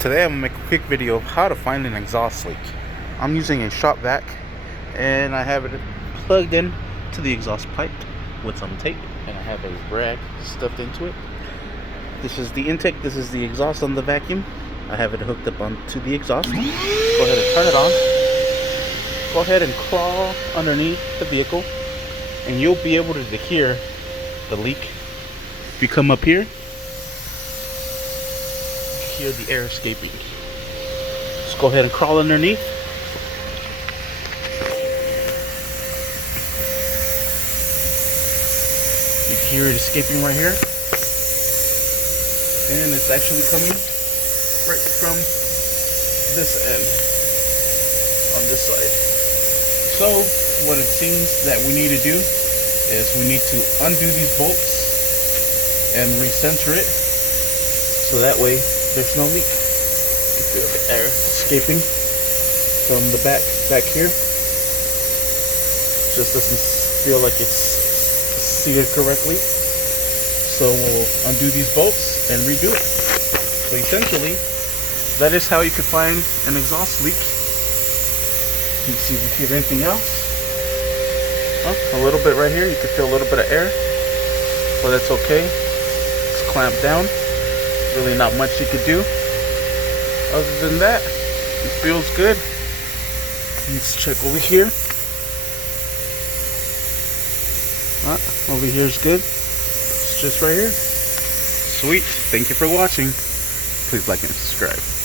Today I'm going to make a quick video of how to find an exhaust leak. I'm using a shop vac and I have it plugged in to the exhaust pipe with some tape, and I have a rag stuffed into it. This is the intake, this is the exhaust on the vacuum. I have it hooked up onto the exhaust. Go ahead and turn it on. Go ahead and crawl underneath the vehicle and you'll be able to hear the leak. If you come up here, hear the air escaping. Just go ahead and crawl underneath. You can hear it escaping right here. And it's actually coming right from this end, on this side. So what it seems that we need to do is we need to undo these bolts and recenter it so that way there's no leak. You feel the air escaping from the back here. Just doesn't feel like it's seated correctly. So we'll undo these bolts and redo it. So essentially, that is how you could find an exhaust leak. You can see if you hear anything else. A little bit right here, you can feel a little bit of air, but that's okay. It's clamped down. Really not much you could do. Other than that, it feels good. Let's check over here. Over here is good. It's just right here. Sweet. Thank you for watching. Please like and subscribe.